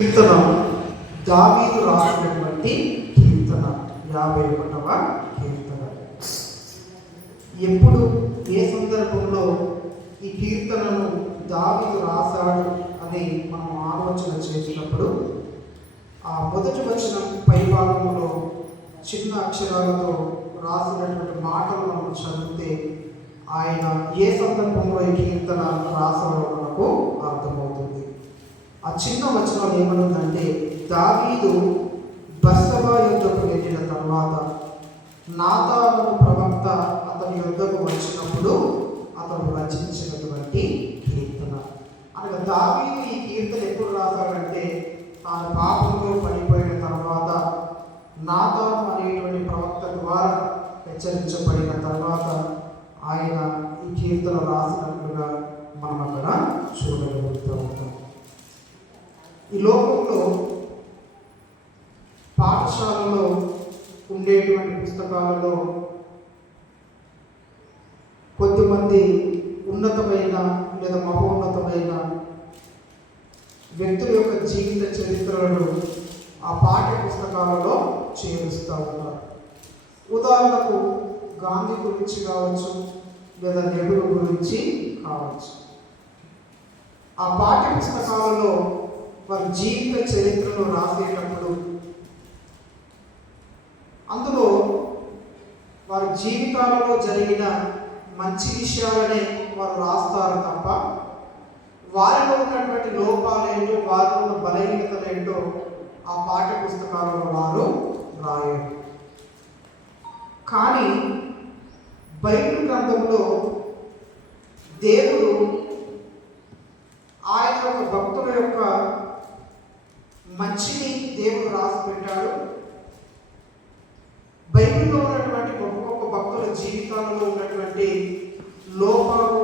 కీర్తన దావీదు రాసినటువంటి కీర్తన 51వ కీర్తన. ఎప్పుడు ఏ సందర్భంలో ఈ కీర్తనను దావీదు రాశాడు అని మనం ఆలోచన చేసినప్పుడు ఆ మొదటి వచనం పై భాగంలో చిన్న అక్షరాలతో రాసినటువంటి మాటలు మనం చదివితే ఆయన ఏ సందర్భంలో ఈ కీర్తన రాసాడో మనకు అర్థమవుతుంది. ఆ చిన్న వచనం ఏమనుందంటే, దావీదు బత్షెబ యుద్ధకు వెళ్ళిన తర్వాత నాతాను ప్రవక్త అతని యుద్ధకు వచ్చినప్పుడు అతను రచించినటువంటి కీర్తన. అనగా దావీదు ఈ కీర్తన ఎప్పుడు రాశాడంటే, తాను పాపంలో పడిపోయిన తర్వాత నాతాను అనేటువంటి ప్రవక్త ద్వారా హెచ్చరించబడిన తర్వాత ఆయన ఈ కీర్తన రాసినట్లుగా మనం అక్కడ చూడగలుగుతూ ఉంటాం. ఈ లోకంలో పాఠశాలలో ఉండేటువంటి పుస్తకాలలో కొద్దిమంది ఉన్నతమైన లేదా మహోన్నతమైన వ్యక్తుల యొక్క జీవిత చరిత్రలను ఆ పాఠ్య పుస్తకాలలో చేరుస్తూ ఉంటారు. ఉదాహరణకు గాంధీ గురించి కావచ్చు, లేదా నెహ్రూ గురించి కావచ్చు. ఆ పాఠ్య పుస్తకాలలో వారి జీవిత చరిత్రను రాసేటప్పుడు అందులో వారి జీవితాలలో జరిగిన మంచి విషయాలనే వారు రాస్తారు తప్ప వారిలో ఉన్నటువంటి లోపాలేంటో, వారిలో ఉన్న బలహీనతలేంటో ఆ పాఠ్య పుస్తకాలలో వారు రాయరు. కానీ బైబిల్ గ్రంథంలో దేవుడు ఆయన యొక్క భక్తుల యొక్క మంచిని దేవుడు రాసి పెట్టాడు. బైబిల్లో ఉన్నటువంటి గొప్ప భక్తుల జీవితాలలో ఉన్నటువంటి లోపాలు,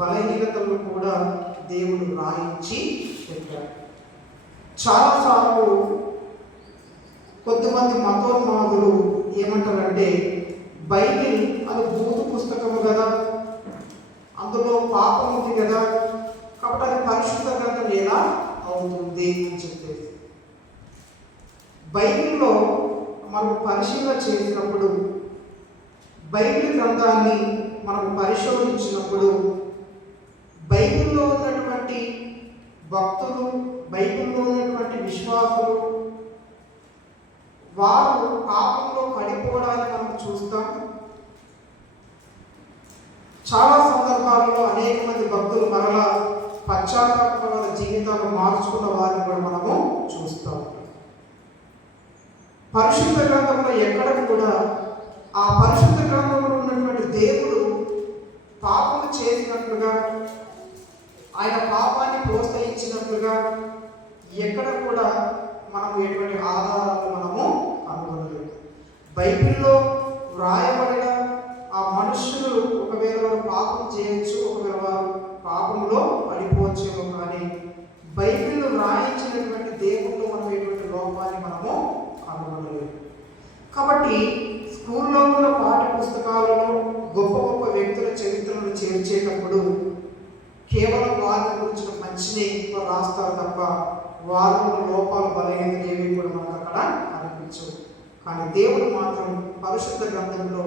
బలహీనతలను కూడా దేవుడు రాయించి పెట్టాడు. చాలాసార్లు కొంతమంది మతోన్మాదులు ఏమంటారంటే, బైబిల్ అది భూత పుస్తకము కదా, అందులో పాపం ఉంది కదా, కాబట్టి అది పరిశుద్ధ గ్రంథం ఎలా అవుతుంది అని చెప్పేసి. బైబిల్లో మనం పరిశీలన చేసినప్పుడు, బైబిల్ గ్రంథాన్ని మనం పరిశోధించినప్పుడు, బైబిల్లో ఉన్నటువంటి భక్తులు, బైబిల్లో ఉన్నటువంటి విశ్వాసులు వారు పాపంలో పడిపోవడాన్ని మనం చూస్తాం. చాలా సందర్భాల్లో అనేక మంది భక్తులు మరలా పశ్చాత్తాప వాళ్ళ జీవితాలు మార్చుకున్న వారిని కూడా మనము చూస్తాం. పరిశుద్ధ గ్రంథంలో ఎక్కడ కూడా ఆ పరిశుద్ధ గ్రంథంలో ఉన్నటువంటి దేవుడు పాపం చేసినట్లుగా, ఆయన పాపాన్ని ప్రోత్సహించినట్లుగా ఎక్కడ కూడా మనము ఎటువంటి ఆధారాలు మనము కనుగొనలేదు. బైబిల్లో వ్రాయబడిన ఆ మనుషులు ఒకవేళ వారు పాపం చేయొచ్చు, ఒకవేళ వారు పాపంలో పడిపోవచ్చేమో, కానీ బైబిల్ రాయించినటువంటి దేవుళ్ళు మనం ఎటువంటి లోపాన్ని మనము కనుగొనలేదు. కాబట్టి స్కూల్లో ఉన్న పాఠ్య పుస్తకాలలో గొప్ప గొప్ప వ్యక్తుల చరిత్రను చేర్చేటప్పుడు కేవలం వారి గురించిన మంచిని రాస్తారు తప్ప వారిలో లోపాలు, బలహీనతలు ఏవి కూడా మనకు అక్కడ కనిపించవు. కానీ దేవుడు మాత్రం పరిశుద్ధ గ్రంథంలో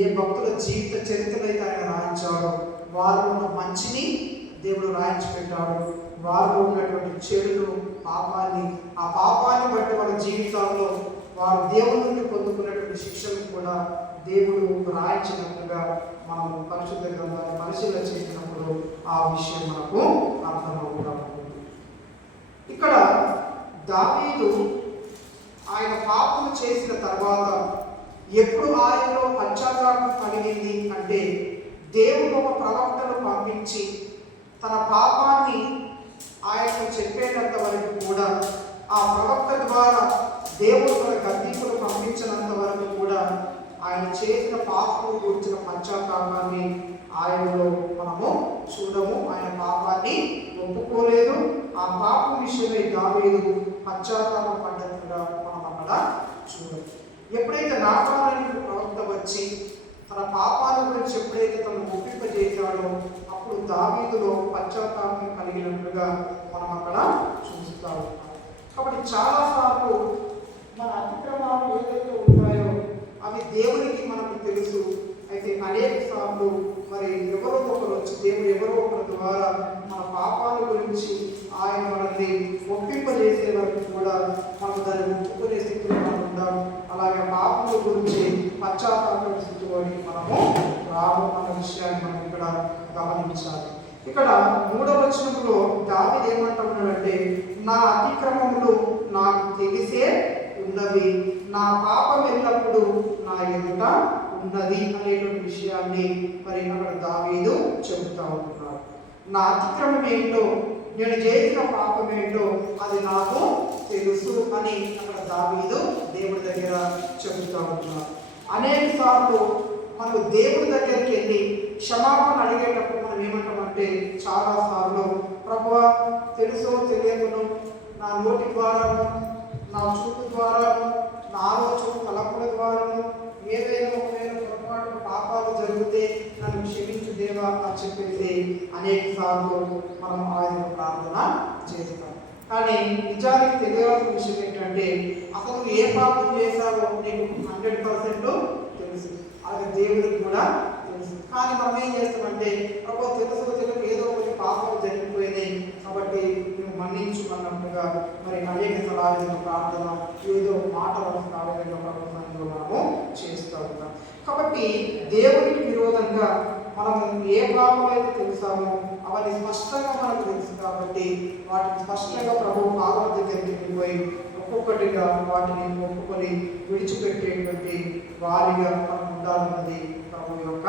ఏ భక్తుల జీవిత చరిత్రలు అయితే ఆయన రాయించాడో వారిలో ఉన్న మంచిని దేవుడు రాయించి పెట్టాడు. వారిలో ఉన్నటువంటి చెడును, పాపాన్ని, ఆ పాపాన్ని బట్టి వాళ్ళ జీవితాల్లో వారు దేవుడి నుండి పొందుకున్నటువంటి శిక్షను కూడా దేవుడు రాయించినట్లుగా మనం పరిశుద్ధ గ్రంథాన్ని పరిశీలన చేసినప్పుడు ఆ విషయం మనకు అర్థమవుతా ఉంటుంది. ఇక్కడ దావీదు ఆయన పాపం చేసిన తర్వాత ఎప్పుడు ఆయనలో పశ్చాత్తాపం కలిగింది అంటే, దేవుడు ఒక ప్రవక్తను పంపించి తన పాపాన్ని ఆయనకు చెప్పేటంత వరకు కూడా, ఆ ప్రవక్త ద్వారా దేవుడు తన గద్దింపులు పంపించినంత వరకు కూడా ఆయన చేసిన పాపం గురించిన పశ్చాత్తాపాన్ని ఆయనలో మనము చూడము. ఆయన పాపాన్ని ఒప్పుకోలేదు. ఆ పాపం విషయమై దావీదు పశ్చాత్తాపం పడ్డట్టుగా మనం అక్కడ చూడవచ్చు. ఎప్పుడైతే నాతాను ప్రవక్త వచ్చి తన పాపాల గురించి ఎప్పుడైతే తను ఒప్పింపజేశాడో అప్పుడు దావీదులో పశ్చాత్తాపం కలిగినట్లుగా మనం అక్కడ చూస్తాము. కాబట్టి చాలాసార్లు మన అతిక్రమాలు ఏదైతే ఉంటాయో అవి దేవునికి మనకు తెలుసు. అయితే అనేక సార్లు మరి ఎవరో ఒకరు వచ్చి దేవుడు ఎవరో ఒకరి ద్వారా మన పాపాల గురించి ఆయన మనల్ని ఒప్పింపజేసే వరకు కూడా మనం దాన్ని ఒప్పుకునే స్థితిలో మనం ఉంటాం. అలాగే పాపల గురించి పశ్చాత్తాపం స్థితిలోని మనము రాము అన్న విషయాన్ని మనం ఇక్కడ గమనించాలి. ఇక్కడ 3వ వచనంలో దావీదు ఏమంటున్నాడంటే, నా అతిక్రమములు నాకు తెలిసే ఉన్నవి, నా పాపం ఎల్లప్పుడూ నా ఎదుట ఉన్నది అనేటువంటి విషయాన్ని మరి అక్కడ దావీదు చెబుతా ఉంటున్నాడు. నా అతిక్రమం ఏంటో, నేను చేసిన పాపం ఏంటో అది నాకు తెలుసు అని అక్కడ దావీదు దేవుడి దగ్గర చెబుతా ఉంటున్నాడు. అనేక సార్లు మనకు దేవుడి దగ్గరికి వెళ్ళి క్షమాపణ అడిగేటప్పుడు మనం ఏమంటామంటే, చాలా సార్లు ప్రభువా తెలుసో తెలియకును, నా నోటి ద్వారాను, నా చూపు ద్వారాను, నా ఆలోచన తలపుల ద్వారాను ఏదైనా ఒకవేళ పొరపాటు పాపాలు జరిగితే నన్ను క్షమించు దేవా అని చెప్పేసి అనేక సార్లు మనం ఆయన ప్రార్థన చేస్తాం. కానీ నిజానికి తెలియాల్సిన విషయం ఏంటంటే, అసలు ఏ పాపం చేశావో నీకు 100% తెలుసు, అలాగే దేవుడికి కూడా తెలుసు. కానీ మనం ఏం చేస్తామంటే, ప్రభు తెలుసు తెలుగు ఏదో ఒకటి పాపం జరిగిపోయినాయి కాబట్టి మేము మన్నించు అన్నట్టుగా మరి అనేక సలహాలు ప్రార్థన ఏదో మాట వలస ఆవేదనగా ప్రభుత్వంలో మనము చేస్తూ ఉంటాం. కాబట్టి దేవునికి విరోధంగా మనం ఏ పాపం అయితే తెలుసామో అవన్నీ స్పష్టంగా మనకు తెలుసు కాబట్టి వాటిని స్పష్టంగా ప్రభు పాదం దగ్గరికి వెళ్ళిపోయి ఒక్కొక్కటిగా వాటిని ఒక్కొక్కటి విడిచిపెట్టేటువంటి వారిగా మనం ఉండాలన్నది ప్రభు యొక్క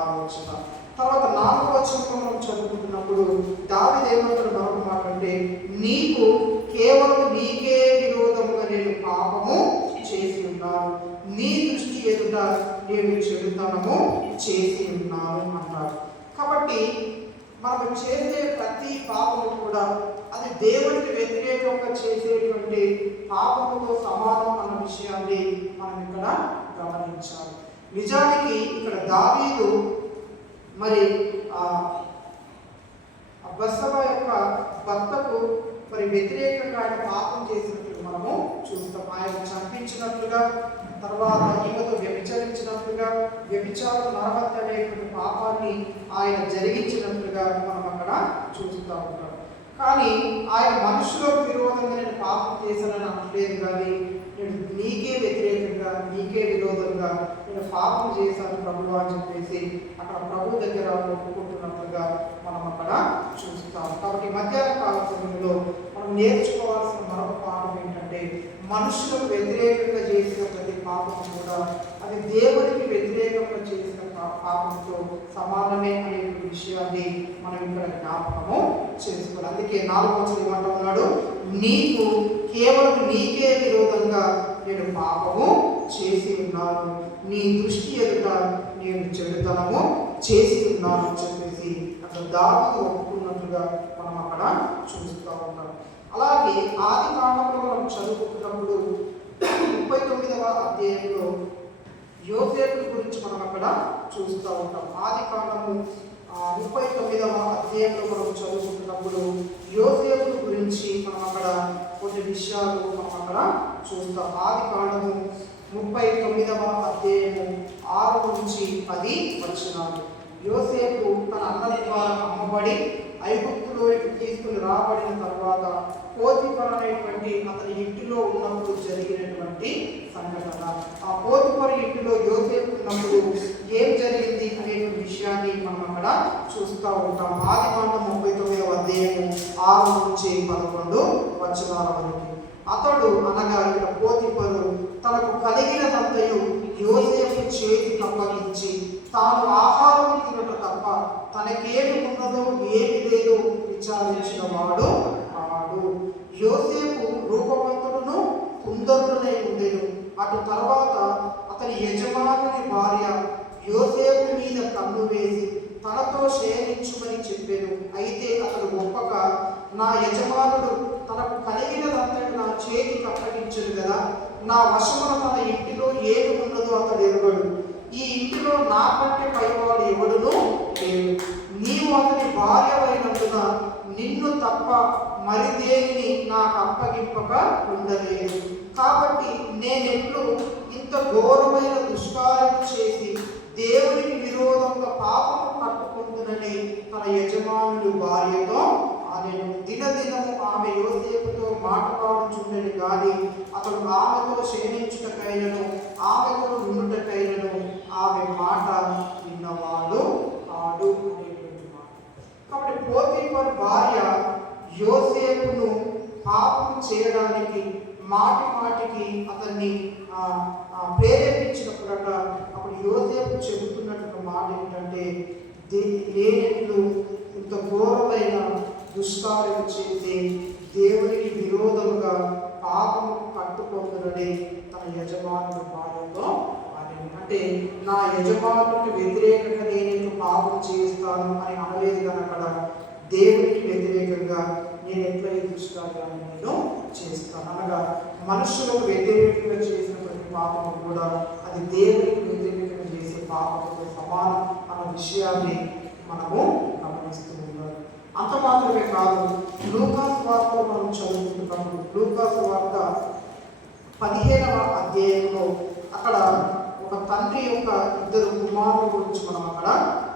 ఆలోచన. తర్వాత 4వ వచనంలో మనం చదువుకుంటున్నప్పుడు దావీదు ఏమంటాడు మరొక మాట అంటే, నీకు కేవలం నీకే విరోధముగా నేను పాపము చేసి ఉన్నాను, నీ దృష్టి ఎదుట నేను చెడుతనము చేసి ఉన్నాను అంటాడు. కాబట్టి మనం చేసే ప్రతి పాపము కూడా అది దేవుడికి వ్యతిరేకంగా చేసేటువంటి పాపముతో సమానం అన్న విషయాన్ని మనం ఇక్కడ గమనించాలి. నిజానికి ఇక్కడ దావీదు మరి బత్షెబ యొక్క భర్తకు మరి వ్యతిరేకంగా ఆయన పాపం చేసినట్లు మనము చూస్తాం. ఆయన చంపించినట్లుగా, తర్వాత ఈమెతో వ్యభిచరించినట్లుగా, వ్యభిచార నరహత్య అనేటువంటి పాపాన్ని ఆయన జరిగించినట్లుగా మనం అక్కడ చూస్తూ ఉంటాం. కానీ ఆయన మనుషులకు విరోధంగా నేను పాపం చేశానని అనట్లేదు, కానీ నేను నీకే వ్యతిరేకంగా నీకే విరోధంగా నేను పాపం చేశాను ప్రభు అని చెప్పేసి అక్కడ ప్రభు దగ్గర ఒప్పుకుంటున్నట్లుగా మనం అక్కడ చూస్తాం. కాబట్టి మధ్యాహ్న కాల సమయంలో మనం నేర్చుకోవాల్సిన మరొక పాఠం ఏంటంటే, మనుషులకు వ్యతిరేకంగా చేసిన ప్రతి పాపం కూడా అది దేవుడికి వ్యతిరేకంగా చేసిన పాపంతో సమానమే అనే విషయాన్ని మనం ఇక్కడ జ్ఞాపకము చేసుకోవాలి. అందుకే 4వ వచనం ఏమంటున్నాడు, నీకు కేవలం నీకే విరోధంగా నేను పాపము చేసి ఉన్నాను, నీ దృష్టి ఎదుట నేను చెడుతనము చేసి ఉన్నాను అని చెప్పేసి అక్కడ దావీదు ఒప్పుకున్నట్లుగా మనం అక్కడ చూస్తూ ఉంటాం. అలాగే ఆది కాండంలో మనం చదువుకుంటున్నప్పుడు 39వ అధ్యాయంలో యోసేపు గురించి మనం అక్కడ చూస్తూ ఉంటాం. ఆది కాండము 39వ అధ్యాయంలో మనం చదువుకుంటున్నప్పుడు యోసేపు గురించి మనం అక్కడ కొన్ని విషయాలు మనం అక్కడ చూస్తాం. ఆది కాండము 39వ అధ్యాయము 6 నుంచి 10 వచనాలు. యోసేపు తన అన్నల ద్వారా అమ్మబడి ఐగుప్తులోకి తీసుకుని రాబడిన తర్వాత పోతిఫర్ అనేటువంటి అతని ఇంటిలో ఉన్నప్పుడు జరిగినటువంటి సంఘటన. ఆ పోతిఫర్ ఇంటిలో యోసేపు ఉన్నప్పుడు ఏం జరిగింది అనేటువంటి విషయాన్ని మనం అక్కడ చూస్తూ ఉంటాం. ఆదికాండం 39వ అధ్యాయము 6 నుంచి 11 వచనాల వరకు. అతడు అనగా ఇక్కడ పోతిఫరు తనకు కలిగినదంతయు యోసేపు చేతికి అప్పగించి తాను ఆహారం తినట తప్ప తనకేమి ఉన్నదో ఏమి లేదో విచారించిన వాడు కాడు. యోసేపు రూపవంతుడును సుందరుడనై ఉండెను. అటు తర్వాత అతని యజమానుని భార్య యోసేపు మీద కన్ను వేసి తనతో శయనించుమని చెప్పాను. అయితే అతడు ఒప్పక, నా యజమానుడు తనకు కలిగినదంతటి నా చేతికి అప్పగించడు కదా, నా వశమున తన ఇంటిలో ఏమి ఉన్నదో అతడు ఎరుగడు, ఈ ఇంటిలో నాకంటే పైవాడు ఎవడునూ లేడు, నీవు అతని భార్య అయినందున నిన్ను తప్ప మరి దేనిని నాకు అప్పగింపక ఉండలేదు. కాబట్టి నేనెట్లు ఇంత ఘోరమైన దుష్కార్యం చేసి దేవునికి విరోధంగా పాపము కట్టుకుంటునని తన యజమానుడు భార్యతో నేను దినదినము ఆమె యోసేపుతో మాట్లాడుచుండని గాని అతడు ఆమెతో శయనించుటకైనను ఆమెతో ఉండుటకైనను ఆమె మాట విన్నవాడు కాడు అనేటువంటి మాట. కాబట్టి పోతీఫరు భార్య యోసేపును పాపం చేయడానికి మాటి మాటికి అతన్ని ప్రేరేపించినప్పుడట అప్పుడు యోసేపు చెబుతున్నటువంటి మాట ఏంటంటే, నేనెట్లు ఇంత ఘోరమైన దుష్కార్యం చేసి దేవునికి విరోధముగా పాపము కట్టుకొందునని తన యజమానుడు భార్యతో అంటే నా యజమానుడికి వ్యతిరేకంగా నేను పాపం చేస్తాను అని అనలేదు కనుక దేవునికి వ్యతిరేకంగా నేను ఎట్లా ఈ దుష్కార్యాన్ని నేను చేస్తాను అనగా మనుషులకు వ్యతిరేకంగా చేసినటువంటి పాపము కూడా అది దేవునికి వ్యతిరేకంగా చేసే పాపంతో సమానం అన్న విషయాన్ని మనము గమనిస్తూ ఉన్నాం. అంత మాత్రమే కాదు, లూకాసు వార్త మనం చదువుకుంటున్నప్పుడు లూకాసు వార్త 15వ అధ్యాయంలో అక్కడ ఒక తండ్రి యొక్క ఇద్దరు కుమారుల గురించి మనం అక్కడ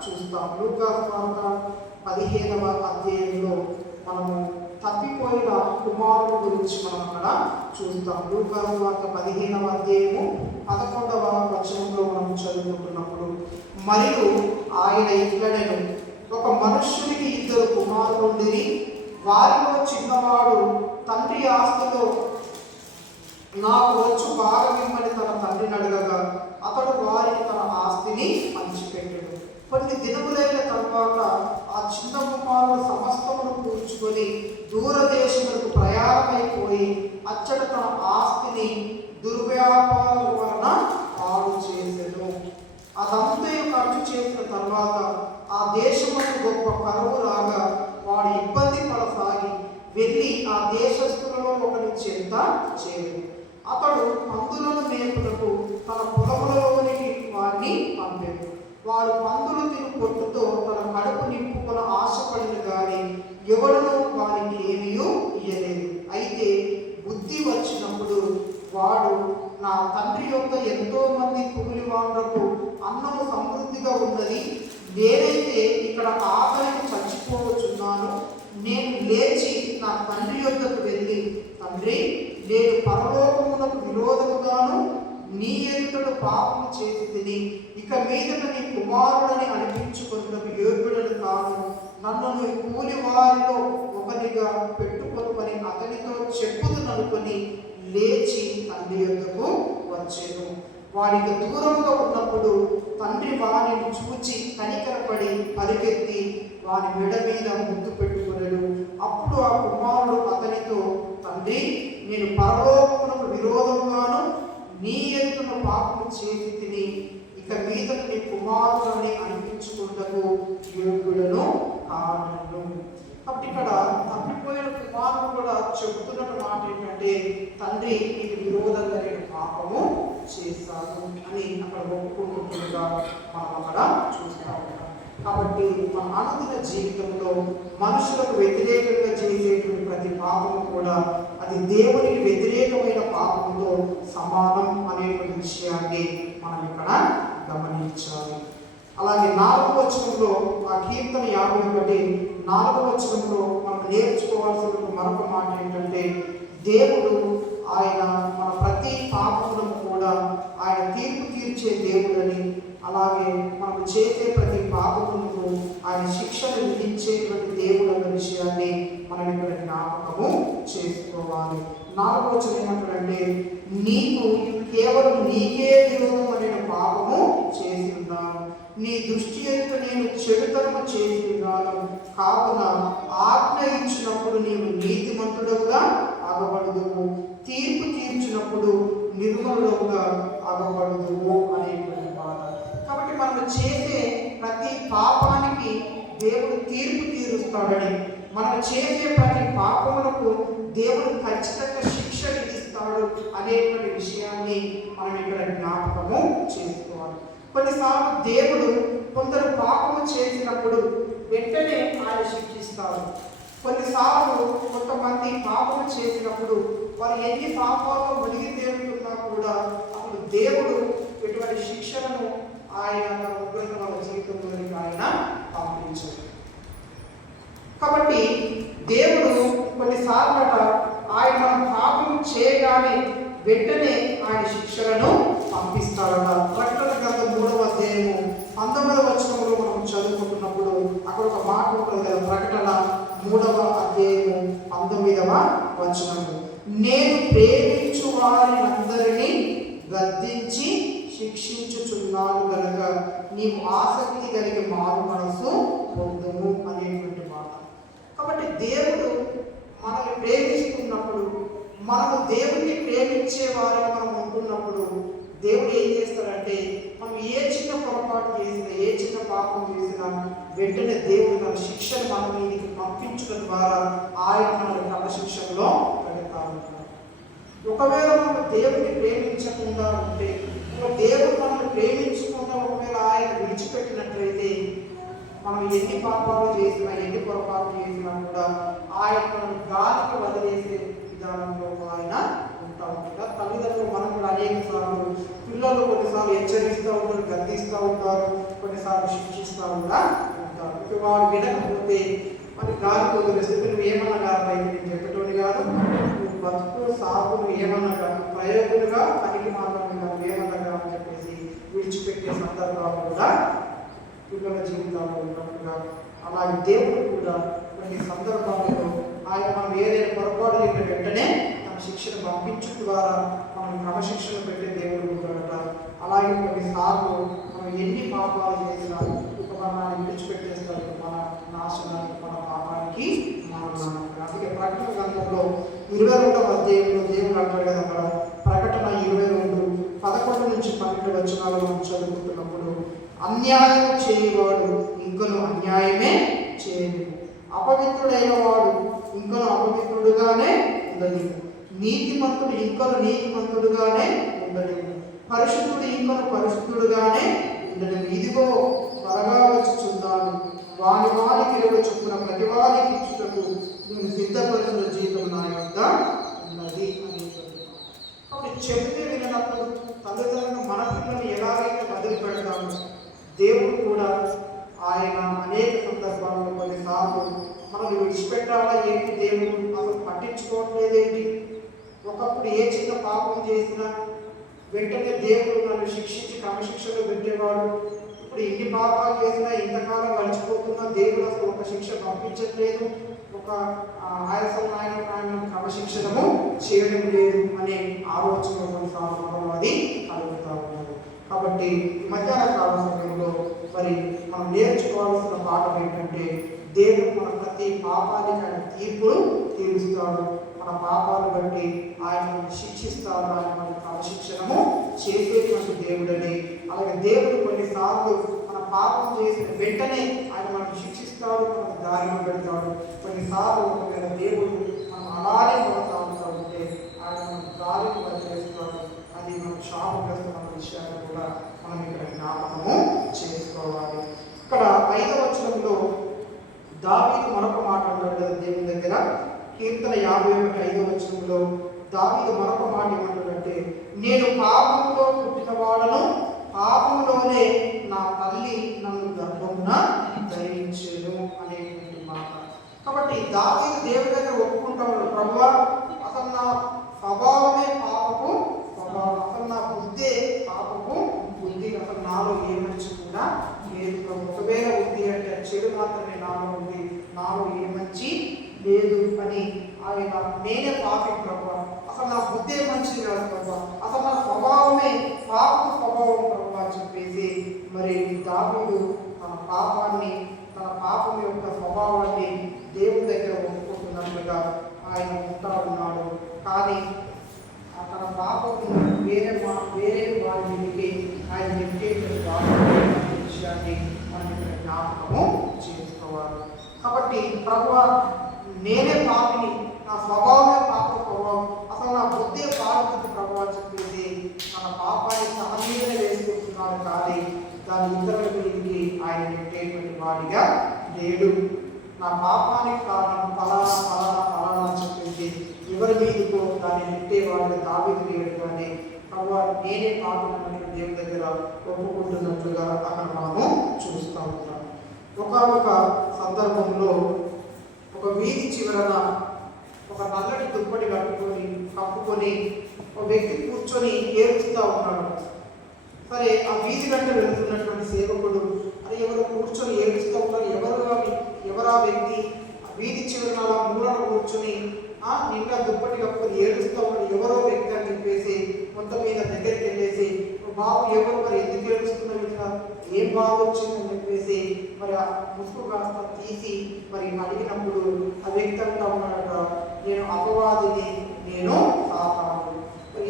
చూస్తాం. లూకాసు వార్త 15వ అధ్యాయంలో మనము తప్పిపోయిన కుమారుల గురించి మనం అక్కడ చూస్తాం. లూకాసు వార్త 15వ అధ్యాయము 11వ వచనంలో మనం చదువుకుంటున్నప్పుడు, మరియు ఆయన ఇట్లనెను, ఒక మనుష్యునికి ఇద్దరు కుమారులు ఉండిరి, వారిలో చిన్నవాడు తండ్రి ఆస్తిలో నాకు వచ్చు భాగమిమ్మని తన తండ్రిని అడగగా అతడు వారికి తన ఆస్తిని పంచిపెట్టాడు. కొన్ని దినములైన తర్వాత ఆ చిన్న కుమారుడు సమస్తమును కూర్చుకొని దూరదేశములకు ప్రయాణమైపోయి అచ్చట తన ఆస్తిని దుర్వ్యాపారం వలన పాడు చేసెను. అదంతయు ఖర్చు చేసిన తర్వాత ఆ దేశముకు గొప్ప కరువు రాగా వాడు ఇబ్బంది పడసాగి వెళ్ళి ఆ దేశస్థులలో ఒకరి చెంత చేరు. అతడు పందులను మేపుటకు తన పొలములలోనికి వారిని పంపాడు. వాడు పందులు తిను పొట్టుతో తన కడుపు నింపుకున్న ఆశపడిన గాని ఎవడునూ వారికి ఏమీ ఇయ్యలేదు. అయితే బుద్ధి వచ్చినప్పుడు వాడు, నా తండ్రి యొక్క ఎంతో మంది కుమిలి వాళ్లకు అన్నము సమృద్ధిగా ఉన్నది, నేనైతే ఇక్కడ ఆకలికి చచ్చిపోవచ్చున్నాను. నేను లేచి నా తండ్రి యొద్దకు వెళ్ళి, తండ్రి, నేను పరలోకమునకు విరోధముగాను నీ ఎదుటను పాపము చేసి తిని ఇక మీదట నీ కుమారుడని అనిపించుకున్నకు యోగ్యుడను కాను. నన్ను నీ కూలి వారిలో ఒకరిగా పెట్టుకొనుకొని అతనితో చెప్పుదుననుకొని లేచి తండ్రి యొద్దకు వచ్చెను. వాడికి దూరంగా ఉన్నప్పుడు తండ్రి వారిని చూచి కనికరపడి పరిగెత్తి వాని మెడ మీద ముద్దు పెట్టుకున్నాడు. అప్పుడు ఆ కుమారుడు అతనితో, తండ్రి, నేను పరలోకమునకు విరోధముగాను నీ ఎదుటను పాపము చేసి తిని ఇక మీద నీ కుమారులని అనిపించుకుంటకు యోగ్యుడను కాను. కాబట్టి ఇక్కడ తప్పిపోయిన కుమారుడు కూడా చెబుతున్న మాట ఏంటంటే, తండ్రి నీకు విరోధంగా నేను పాపము చేస్తాను అని అక్కడ ఒప్పుకుంటున్నట్టుగా మనం అక్కడ చూస్తాం. కాబట్టి మన ఆనందిన జీవితంలో మనుషులకు వ్యతిరేకంగా చేసేటువంటి ప్రతి పాపము కూడా అది దేవునికి వ్యతిరేకమైన పాపంతో సమానం అనేటువంటి విషయాన్ని మనం ఇక్కడ గమనించాలి. అలాగే 4వ వచనంలో ఆ కీర్తన 51 4వ వచనంలో మనం నేర్చుకోవాల్సిన మరొక మాట ఏంటంటే, దేవుడు ఆయన మన ప్రతి పాపములను కూడా ఆయన తీర్పు తీర్చే దేవుడని, అలాగే మనకు చేసే ప్రతి పాపములకు ఆయన శిక్షను విధించేటువంటి దేవుడు అన్న విషయాన్ని మనం ఇక్కడ జ్ఞాపకము చేసుకోవాలి. 4వ వచనం ఏమంటాడంటే, నీకు కేవలం నీకే విరోధం అనే పాపము చేసి ఉన్నాను, నీ దృష్టి ఎదుట నేను చెడుతనము చేసి ఉన్నాను, కావున ఆజ్ఞ ఇచ్చినప్పుడు నీవు నీతిమంతుడుగా అగబడుదువు, తీర్పు తీర్చినప్పుడు నిర్మలుడుగా అగబడుదువు అనేటువంటి మాట. కాబట్టి మనం చేసే ప్రతి పాపానికి దేవుడు తీర్పు తీరుస్తాడని, మనం చేసే ప్రతి పాపములకు దేవుడు ఖచ్చితంగా శిక్ష విధిస్తాడు అనేటువంటి విషయాన్ని మనం ఇక్కడ జ్ఞాపకము చేసుకోవాలి. కొన్నిసార్లు దేవుడు కొందరు పాపము చేసినప్పుడు వెంటనే ఆయన శిక్షిస్తాడు. కొన్నిసార్లు కొంతమంది పాపం చేసినప్పుడు వారు ఎన్ని పాపాల్లో మునిగి తేలుతున్నా కూడా అప్పుడు దేవుడు ఎటువంటి శిక్షలను ఆయన తన ఉగ్రత వాళ్ళ జీవితంలోనికి ఆయన పంపించాడు. కాబట్టి దేవుడు కొన్నిసార్లు ఆయన మనం పాపం చేయగానే వెంటనే ఆయన శిక్షలను పంపిస్తాడట. ప్రకటన గ్రంథం 3వ అధ్యాయము 19వ వచనంలో మనం చదువుకుంటున్నప్పుడు అక్కడ ఒక మాట ఉంటుంది కదా. ప్రకటన 3వ అధ్యాయము 19వ వచనము, నేను ప్రేమించు వారిని అందరినీ గద్దించి శిక్షించుచున్నాను గనక నీవు ఆసక్తి కలిగి మారు మనసు పొందుము అనేటువంటి మాట. కాబట్టి దేవుడు మనల్ని ప్రేమిస్తున్నప్పుడు, మనము దేవుడిని ప్రేమించే వారిని మనం ఉంటున్నప్పుడు దేవుడు ఏం చేస్తాడంటే మనం ఏ చిన్న పొరపాటు చేసినా, ఏ చిన్న పాపం చేసినా వెంటనే దేవుడు తన శిక్షను మన మీదకి పంపించడం ద్వారా ఆయన మనల్ని క్రమశిక్షణలో పెడతా ఉంటాడు. ఒకవేళ మనం దేవుడిని ప్రేమించకుండా ఉంటే, దేవుడు మనల్ని ప్రేమించకుండా ఒకవేళ ఆయన విడిచిపెట్టినట్లయితే మనం ఎన్ని పాపాలు చేసినా, ఎన్ని పొరపాటు చేసినా కూడా ఆయన మనం గాలికి వదిలేసే విధానంలో ఆయన ఉంటా ఉంటారు. తల్లిదండ్రులు మనం కూడా అనేక సార్లు పిల్లలు కొన్నిసార్లు హెచ్చరిస్తూ ఉంటారు, గద్దిస్తూ ఉంటారు, కొన్నిసార్లు శిక్షిస్తూ కూడా ఉంటారు. ఇక వాడు వినకపోతే మరి గాలికి వదిలేస్తే నువ్వు ఏమన్నా కాదు, నేను చెప్పేటోని కాదు, నువ్వు బతుకు సాగు నువ్వు ఏమన్నా కాదు, ప్రయోగులుగా పనికి మాత్రమే కాదు, ఏమన్నా కాదు అని చెప్పేసి విడిచిపెట్టే సందర్భాలు కూడా పిల్లల జీవితాల్లో ఉన్నట్టుగా, అలాగే దేవుడు కూడా కొన్ని సందర్భాలలో ఆయన మనం ఏదైనా పొరపాటు చేసిన వెంటనే తన శిక్షను పంపించడం ద్వారా మనం క్రమశిక్షణ పెట్టే దేవుడు ఉంటాడట. అలాగే కొన్నిసార్లు మనం ఎన్ని పాపాలు చేసినా ఇక మనల్ని విడిచిపెట్టేస్తాడు, మన నాశనానికి, మన పాపానికి మానడానికి. అందుకే ప్రకటన గ్రంథంలో 22వ అధ్యాయంలో దేవుడు అంటాడు కదా, అక్కడ ప్రకటన 22:11-12 వచనాలు మనం చదువుకుంటున్నప్పుడు, అన్యాయం చేయవాడు ఇంకను అన్యాయమే చేయలేదు, అపవిత్రుడైన వాడు ఇంకను అపవిత్రుడుగానే ఉండలేదు, నీతిమంతుడు ఇంకను నీతిమంతుడుగానే ఉండలేదు, పరిశుద్ధుడు ఇంకను పరిశుద్ధుడుగానే ఉండలేదు. ఇదిగో త్వరగా వచ్చుచున్నాను, వాని కిరవ చొప్పున ప్రతి వారికి ఇచ్చుటకు నేను సిద్ధపరిచిన జీవితం నా యొద్ద ఉన్నది అని. కాబట్టి చెబితే వినప్పుడు తల్లిదండ్రులు మన పిల్లల్ని ఎలాగైతే వదిలిపెడతాము, దేవుడు కూడా ఆయన అనేక సందర్భాల్లో కొన్నిసార్లు మనల్ని విడిచిపెట్టాలా ఏంటి, దేవుడు అసలు పట్టించుకోవట్లేదేంటి. ఒకప్పుడు ఏ చిన్న పాపం చేసినా వెంటనే దేవుడు నన్ను శిక్షించి క్రమశిక్షలో పెట్టేవాడు. ఇప్పుడు ఎన్ని పాపాలు చేసినా, ఇంతకాలం గడిచిపోతున్నా దేవుడు అసలు ఒక శిక్ష పంపించట్లేదు, ఒక ఆయన క్రమశిక్షణము చేయడం లేదు అనే ఆలోచన కొన్నిసార్లు అది కలుగుతూ ఉన్నారు. కాబట్టి ఈ మధ్యాహ్న కాల సమయంలో మరి మనం నేర్చుకోవాల్సిన పాఠం ఏంటంటే, దేవుడు మన ప్రతి పాపానికి ఆయన తీర్పును తీరుస్తాడు. మన పాపాలు బట్టి ఆయన శిక్షిస్తాడు, ఆయన మన క్రమశిక్షణము చేసేటువంటి దేవుడని. అలాగే దేవుడు కొన్నిసార్లు మన పాపం చేసిన వెంటనే ఆయన మనకు శిక్షిస్తాడు, మనకు దారిలో పెడతాడు. కొన్నిసార్లు ఒకవేళ దేవుడు మనం అలానే కొనసాగుతూ ఉంటే ఆయన మనకు దారిని వదిలేస్తాడు. అది మనకు శాపగ్రస్తమైన విషయాన్ని కూడా మనం ఇక్కడ జ్ఞాపకము చేసుకోవాలి. ఇక్కడ 5వ వచనంలో దావీదు మరొక మాట అంటాడు కదా దేవుని దగ్గర. కీర్తన 51:5వ వచనంలో దావీదు మరొక మాట ఏమంటాడంటే, నేను పాపంలో పుట్టిన వాడను, పాపంలోనే నా తల్లి నన్ను గర్భమున ధరించెను అనేటువంటి మాట. కాబట్టి దావీదు దేవుని దగ్గర ఒప్పుకుంటాడు, ప్రభువా అసలు నా స్వభావమే పాపపు స్వభావం, అసలు నా బుద్ధే పాపపు బుద్ధి, అసలు నాలో ఏ మంచి కూడా లేదు. ఒకవేళ ఉంది అంటే చెడు మాత్రమే నాలో ఉంది, నాలో ఏ మంచి లేదు అని ఆయన నేనే పాపి ప్రభువా, అసలు నా బుద్ధే మంచిది కాదు ప్రభువా, అసలు నా స్వభావమే పాప స్వభావం ప్రభువా అని చెప్పేసి మరి దావీదు తన పాపాన్ని, తన పాపం యొక్క స్వభావాన్ని దేవుని దగ్గర ఒప్పుకుంటున్నట్లుగా ఆయన ఉంటా ఉన్నాడు. కానీ తన పాపం వేరే వారి మీదకి ఆయన నెట్టేటువంటి విషయాన్ని మనం ఇక్కడ జ్ఞాపకము చేసుకోవాలి. కాబట్టి ప్రభువా నేనే పాపిని, నా స్వభావమే పాప స్వభావం, అసలు నా బుద్ధే పాపబుద్ధి ప్రభువా అని చెప్పేసి తన పాపాన్ని తన మీదనే వేసుకుంటున్నాడు. కానీ దాని ఇతరుల మీదకి ఆయన నెట్టేటువంటి వాడిగా లేడు. నా పాపానికి కారణం ఫలానా ఫలానా ఫలానా అని చెప్పేసి ఎవరి మీదకో దాన్ని నెట్టేవాడు దావీదు లేడు కానీ ప్రభువా నేనే పాపమని దేవుని దగ్గర ఒప్పుకుంటున్నట్లుగా అక్కడ మనము చూస్తూ ఉంటాం. ఒక సందర్భంలో ఒక వీధి చివరన ఒక నల్లటి దుప్పటి కప్పుకొని ఒక వ్యక్తి కూర్చొని ఏడుస్తూ ఉన్నాడు. సరే ఆ వీధి గంట వెళుతున్నటువంటి సేవకుడు అది ఎవరు కూర్చొని ఏడుస్తూ ఉన్నారు, ఎవరా వ్యక్తి వీధి చివరన అలా మూలన కూర్చొని నిండా దుప్పటి కప్పుకొని ఏడుస్తూ ఉన్నాడు ఎవరో వ్యక్తి అని చెప్పేసి మొత్తం మీద దగ్గరికి వెళ్ళేసి బాబు ఎవరు మరి ఎందుకు ఏడుస్తున్నారు కదా ఏం బాధ వచ్చిందని చెప్పేసి మరి ఆ ముసుగు కాస్త తీసి మరి అడిగినప్పుడు ఆ వ్యక్తి అంటా ఉన్నాడట, నేను అపవాదిని, నేను సాతాను.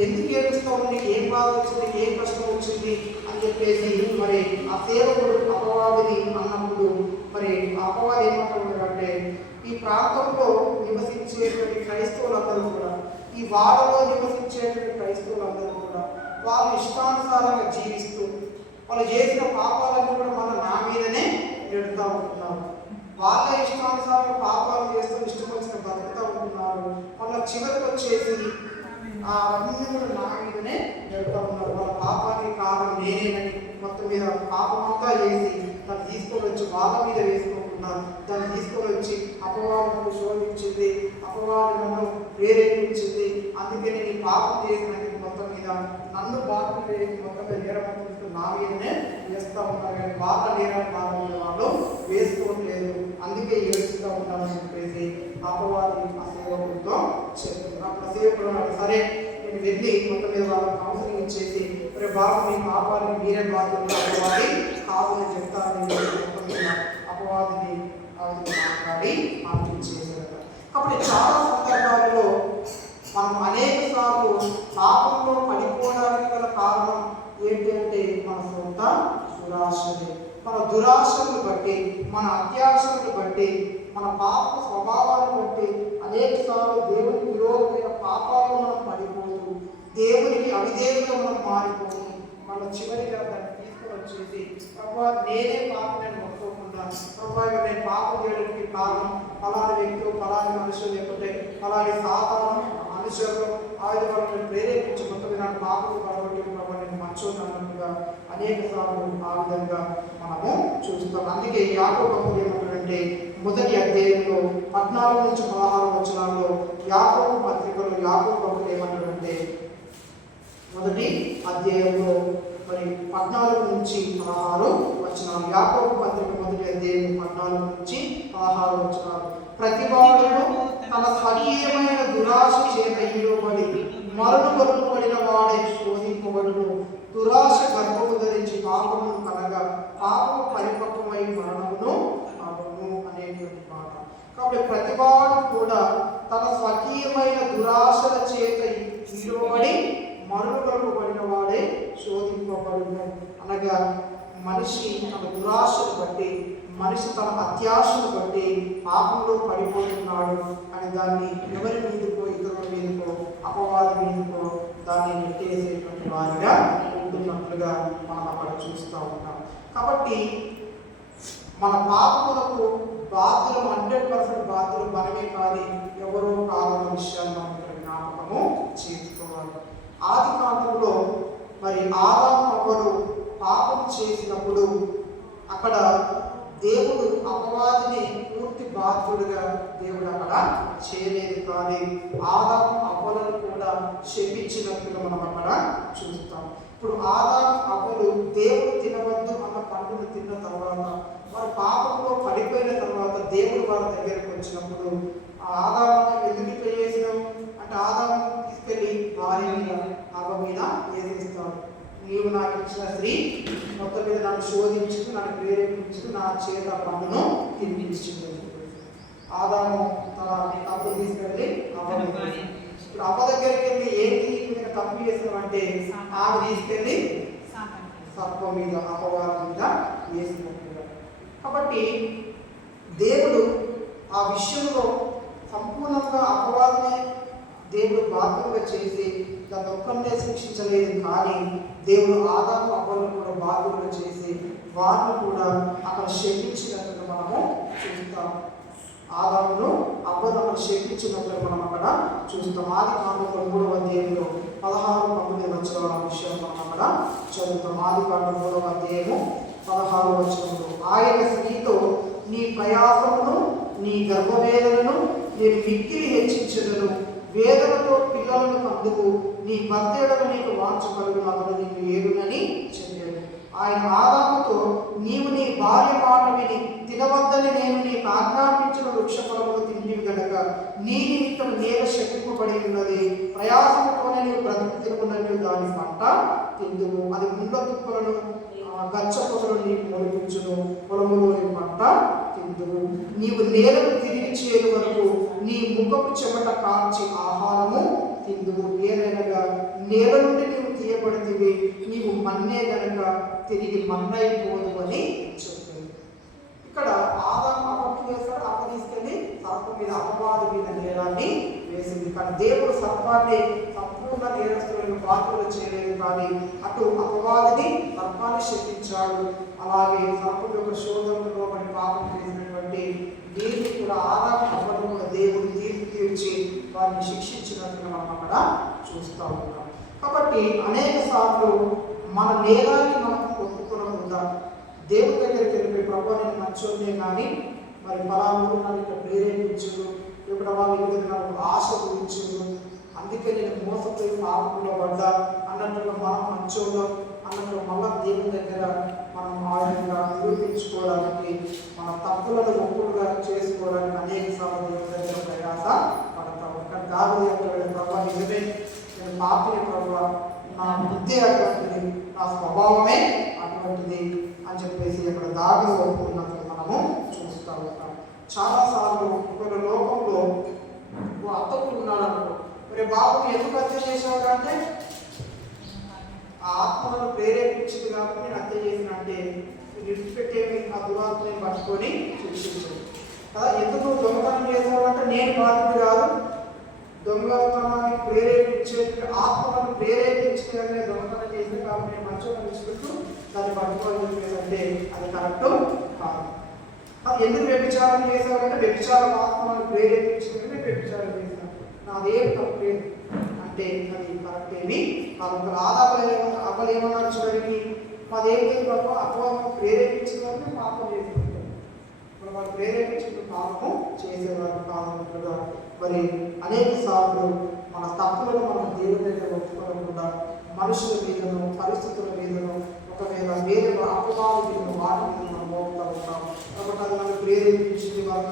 ఎందుకు ఏడుస్తావు, నీకు ఏం బాధ వచ్చింది, ఏం కష్టం వచ్చింది అని చెప్పేసి మరి ఆ సేవకుడు అపవాదిని అన్నప్పుడు మరి అపవాది ఏమంటున్నాడంటే ఈ ప్రాంతంలో నివసించేటువంటి క్రైస్తవులందరూ కూడా, ఈ వాడలో నివసించేటువంటి క్రైస్తవులందరూ కూడా వాళ్ళు ఇష్టానుసారంగా జీవిస్తూ వాళ్ళు చేసిన పాపాలను కూడా మన నా మీదనే పెడుతూ ఉంటున్నారు. వాళ్ళ ఇష్టానుసారంగా పాపాలు చేస్తూ ఇష్టం వచ్చిన బతుకుతూ ఉంటున్నారు. వాళ్ళ చివరికి వచ్చేసి అన్నీ కూడా నా మీదనే పెడుతూ ఉన్నారు. వాళ్ళ పాపానికి కారణం నేనేనని మొత్తం మీద పాపమంతా చేసి దాన్ని తీసుకొని వచ్చి వాళ్ళ మీద వేసుకోకుండా దాన్ని తీసుకొని వచ్చి అపవాదము శోధించింది, అపవాదము ప్రేరేపించింది, అందుకే నేను పాపం చేసినది మొత్తం మీద నన్ను బాధ మొత్తం మీద నేరమవుతూ నా మీదనే వేస్తూ ఉన్నారు. కానీ వాళ్ళ నేరాన్ని బాధ వాళ్ళు వేసుకోవట్లేదు, అందుకే ఏడుస్తూ ఉంటామని చెప్పేసి అపవాది ఆ సేవకుడితో చెప్తున్నారు. అప్పుడు సేవకుడు సరే నేను వెళ్ళి మొత్తం మీద వాళ్ళకి కౌన్సిలింగ్ ఇచ్చేసి మరి బాబు మీ పాపాన్ని మీరే బాధ్యత అపవాది కాదు అని చెప్తారని అపవాదిని మాట్లాడి పంపించేశారు. కాబట్టి చాలా సందర్భాలలో మనం అనేక సార్లు పాపంలో పడిపోవడానికి గల కారణం ఏంటంటే మన సొంత దురాశలే. మన దురాశలను బట్టి, మన అత్యాశలను బట్టి, మన పాప స్వభావాలను బట్టి అనేక సార్లు దేవునికి విరోధమైన పాపాలను మనం పడిపోతూ దేవునికి అవిధేయులుగా మనం మారిపోతూ మన చివరిగా దాన్ని తీసుకొని వచ్చేసి ప్రభా నేనే పాపని మొక్కుకోకుండా ప్రభా నేను పాపం చేయడానికి కారణం ఫలాని వ్యక్తులు, ఫలాని మనుషులు, లేకపోతే ఫలాని సాధారణ మనుషులు ఆయన వాళ్ళని ప్రేరేపించి మొత్తం నాకు పాపలు పడగొట్టి ప్రభావ నేను మంచోని అన్నట్టుగా అనేక సార్లు ఆ విధంగా మనము చూస్తాం. అందుకే యాకోబు భక్తుడు ఏమంటాడంటే మొదటి అధ్యాయంలో 14 నుంచి 16 వచనాల్లో యాకోబు పత్రికలో యాకోబు భక్తుడు ఏమంటాడంటే మొదటి అధ్యాయంలో మరి 14 నుంచి 16 వచనాలు, యాకోబు పత్రిక మొదటి అధ్యాయం 14 నుంచి 16 వచనాలు. ప్రతివాడును తన స్వకీయమైన దురాశ చేత ఇవ్వబడి మరణ కొనుపబడిన వాడే శోధింపబడును. దురాశ గర్భము ధరించి పాపమును కనగా పాపము పరిపక్వమై మరణమును అగును అనేటువంటి మాట. కాబట్టి ప్రతివాడు కూడా తన స్వకీయమైన దురాశల చేత ఇవ్వబడి మరుగొల్పబడిన వాడే శోధింపబడును. అనగా మనిషి తన దురాశను బట్టి, మనిషి తన అత్యాశను బట్టి పాపంలో పడిపోతున్నాడు అని దాన్ని ఎవరి మీదకో, ఇతరుల మీదకో, అపవాది మీదకో దాన్ని నెట్టేసేటువంటి వారిగా ఉంటున్నట్లుగా మనం అక్కడ చూస్తూ ఉంటాం. కాబట్టి మన పాపములకు బాధ్యులు 100% బాధ్యులు మనమే కానీ ఎవరో కాదన్న విషయాన్ని మనం ఇక్కడ జ్ఞాపకము చేసుకోవాలి. ఆది కాలంలో మరి ఆదాము అవ్వలు పాపం చేసినప్పుడు అక్కడ దేవుడు అపవాదిని పూర్తి బాధ్యుడిగా దేవుడు అక్కడ చేయలేదు, కానీ ఆదాము అవ్వలను కూడా శపించినట్టుగా మనం అక్కడ చూస్తాం. ఇప్పుడు ఆదాము అవ్వలు దేవుడు తినవద్దు అన్న పండును తిన్న తర్వాత వారు పాపంలో పడిపోయిన తర్వాత దేవుడు వారి దగ్గరకు వచ్చినప్పుడు ఆదాము ఎందుకు ఇట్లా చేసినాం అంటే ఆదాము తీసుకెళ్ళి భార్య మీద అవ్వ మీద వేధిస్తాడు. నీవు నాకు ఇచ్చిన స్త్రీ మొత్తం మీద నన్ను శోధించుకు, నన్ను ప్రేరేపించుకు, నా చేత పండును తినిపించింది. ఆదాము తన తప్పు తీసుకెళ్ళి ఇప్పుడు అవ్వ దగ్గరికి వెళ్ళి ఏంటి మీద తప్పు చేసినామంటే ఆమె తీసుకెళ్ళి సర్పం మీద, అపవాదం మీద వేసినట్టుగా. కాబట్టి దేవుడు ఆ విషయంలో సంపూర్ణంగా అపవాదమే దేవుడు బాధ్యులుగా చేసి దాన్ని ఒక్కరినే శిక్షించలేదు, కానీ దేవుడు ఆదాము అవ్వలను కూడా బాధ్యులుగా చేసి వారిని కూడా అక్కడ శపించినట్టుగా మనము చూస్తాం. ఆదామును అవ్వను శపించినట్లు మనం అక్కడ చూస్తాం. ఆదికాండంలో 3వ అధ్యాయంలో 16-19 వచనాల విషయం మనం అక్కడ చదువుతాం. ఆదికాండం 3వ అధ్యాయము 16వ వచనంలో, ఆయన స్త్రీతో, నీ ప్రయాసమును నీ గర్భవేదనను నేను మిక్కిలి హెచ్చించెదను, వేదనతో పిల్లలను అందుకు, నీ భర్తేడను నీకు వాంఛ కలుగును, అతడు నీకు ఏగునని చెప్పాడు. ఆయన ఆదాముతో, నీవు నీ భార్య మాట విని తినవద్దని నేను నీకు ఆజ్ఞాపించిన వృక్ష ఫలములు తింటివి గనక నీ నిమిత్తం నేల శపింపబడి ఉన్నది, ప్రయాసముతోనే నీవు బ్రతుకు తిరుగునని దాని పంట తిందువు, అది ముండ తుప్పలను గచ్చ పొదలను నీకు మొలిపించును, పొలములోని పంట తిందువు, నీవు నేలను తిరిగి చేరు వరకు నీ ముఖపు చెమట కార్చి ఆహారము తిందువు, ఏదైనగా నేల నుండి నీవు తీయబడితివి, నీవు మన్నే గనక తిరిగి మన్నైపోదు అని చెప్పాడు. ఇక్కడ ఆదాము అపవాదు వేశాడు, తీసుకెళ్ళి సర్పం మీద అపవాదు మీద నేరాన్ని వేసింది. కానీ దేవుడు సర్పాన్ని సంపూర్ణ నేరస్తులను పాత్రలు చేయలేదు, కానీ అటు అపవాదిని సర్పాన్ని శపించాడు. అలాగే సర్పం యొక్క శోధనలో పాపం చేసినటువంటి దీన్ని కూడా ఆదాము అవ్వడం కూడా దేవుడు తీర్పు తీర్చి వారిని శిక్షించినట్టుగా మనం అక్కడ చూస్తూ ఉంటాం. కాబట్టి అనేక సార్లు మన నేరాన్ని మనం ఒప్పుకోకుండా దేవుడి దగ్గరికి వెళ్ళి, ప్రభు నేను మంచోనే కానీ మరి ఫలాలు నన్ను ఇక్కడ ప్రేరేపించు, ఇక్కడ వాళ్ళు నాకు ఆశ గురించు, అందుకే నేను మోసపోయి పాపంలో పడ్డా అన్నట్టుగా మనం మంచోళ్ళం అన్నట్టు మళ్ళా దేవుని దగ్గర మనం ఆయుధంగా నిరూపించుకోవడానికి, మన తప్పులను ఒప్పుడుగా చేసుకోవడానికి అనేక సార్లు దేవుని దగ్గర ప్రయాస పడతాము. కానీ దావీదు ప్రభు నిజమే, నేను పాపిని ప్రభు, నా బుద్ధి అటువంటిది, నా స్వభావమే అటువంటిది అని చెప్పేసి అక్కడ దావీదు ఒప్పుకున్నట్లు మనము చూస్తూ ఉంటాం. చాలాసార్లు కొన్ని లోకంలో అత్తకుడు ఉన్నాడు అనుకో, మరి బాబు ఎందుకు హత్య చేశాడు అంటే ఆ ఆత్మలను ప్రేరేపించింది కాబట్టి నేను హత్య చేసిన అంటే విడిచిపెట్టేవి ఆ దురాత్మని పట్టుకొని శిక్షించాడు కదా. ఎందుకు దొంగతనం చేశాడు అంటే నేను బాధ్యత కాదు, దొంగతనాన్ని ప్రేరేపించే ఆత్మలను ప్రేరేపించే దొంగతనం చేసిన కాబట్టి నేను మంచిగా విడిచిపెట్టు దాన్ని పట్టుకోవాలని చెప్పేసి అంటే అది కరెక్ట్ కాదు. అది ఎందుకు వ్యభిచారం చేశాడంటే వ్యభిచారం ఆత్మలను ప్రేరేపించింది, వ్యభిచారం చేశాను, నాదేం తప్పలేదు అంటే అది కరెక్ట్ ఏమి కాదు. అవ్వలు ఏమన్నారు చూడండి, మాదేం లేదు బాబు, అపవాదం ప్రేరేపించిన పాపం చేసేవారు, వాళ్ళు ప్రేరేపించిన పాపం చేసేవారు కాదన్నట్లుగా మరి అనేక సార్లు మన తప్పులను మనం దేవుని దగ్గర ఒప్పుకోకుండా మనుషుల మీదను పరిస్థితుల మీదను ఒకవేళ వేరే అపవాదు మీదను వాటి మీద మనం మోపుతూ ఉంటాం. కాబట్టి అది మనకు ప్రేరేపించింది, వాళ్ళ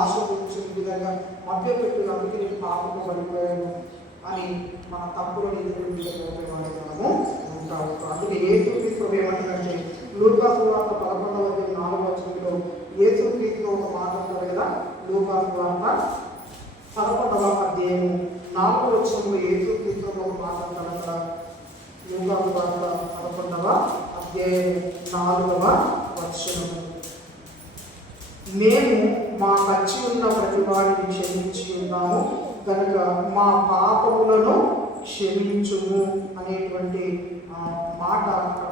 ఆశ గురించిన విధంగా మభ్యపెట్టు, అందుకే నేను పాపంలో పడిపోయాను అని మన తప్పులను ఎదురు మీద మోపేవాడు మనము ఉంటాం. అందుకే యేసుక్రీస్తు ఏమంటారంటే లూకా సువార్త 11వ అధ్యాయం 4వ వచనంలో యేసుక్రీస్తు ఒక మాట అంటారు కదా. లూకా సువార్త 11వ అధ్యాయం 4వ వచనంలో యేసుక్రీస్తు ఒక మాట అంటారు కదా. లూకా సువార్త 11వ అధ్యాయం 4వ వచనం, మేము మా పచ్చి ఉన్న ప్రతి వాడిని క్షమించి ఉన్నాము కనుక మా పాపములను క్షమించుము అనేటువంటి మాట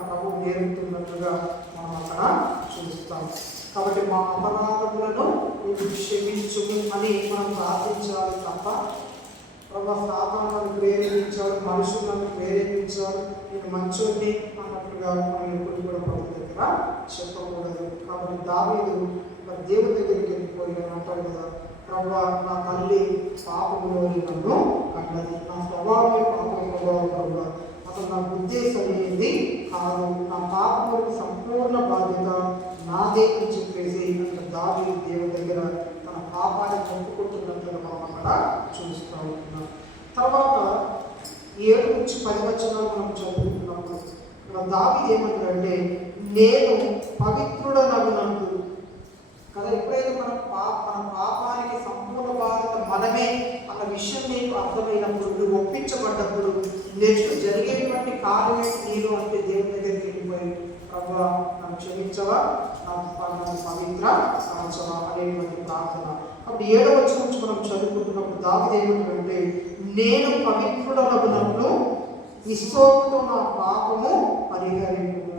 ప్రభు నేర్పుతున్నట్లుగా మనం అక్కడ చూస్తాం. కాబట్టి మా అపరాధములను క్షమించుము అని మనం ప్రార్థించాలి తప్ప ప్రభు సాతానులను ప్రేరేపించాలి, మనుషులను ప్రేరేపించాలి, నేను మంచోడిని అన్నట్లుగా మనం ఎప్పుడు కూడా ప్రభు దగ్గర చెప్పకూడదు. కాబట్టి దావీదు మరి దేవుని దగ్గరికి వెళ్ళిపోయి అంటాడు కదా, ప్రభు నా తల్లి పాపములోని నన్ను కన్నది, నా స్వభావమే పాపం ప్రభావం ప్రభు, అసలు నా ఉద్దేశం అనేది కాదు, నా పాపములకు సంపూర్ణ బాధ్యత నాదే అని చెప్పేసి దావీదు దేవుని దగ్గర తన పాపాన్ని ఒప్పుకుంటున్నట్లుగా మనం అక్కడ చూస్తూ ఉంటున్నాం. తర్వాత 7-10 వచనాలు మనం చదువుకున్నప్పుడు దావీదు ఏమంటాడంటే, నేను పవిత్రుడనగునందు కదా. ఎప్పుడైతే మన పాపానికి సంపూర్ణ బాధ్యత మనమే అన్న విషయం నీకు అర్థమైనప్పుడు, నువ్వు ఒప్పించబడ్డప్పుడు నెక్స్ట్ జరిగేటువంటి కార్యమే నీరు అంటే దేవుని దగ్గరికి వెళ్ళిపోయి ప్రభు నన్ను క్షమించవా, నన్ను పవిత్ర కాల్చవా అనేటువంటి ప్రార్థన. అప్పుడు 7వ వచనం నుంచి మనం చదువుకుంటున్నప్పుడు దావీదు ఏమంటాడంటే, నేను పవిత్రుడనగునట్లు హిస్సోపుతో నా పాపము పరిహరింపు,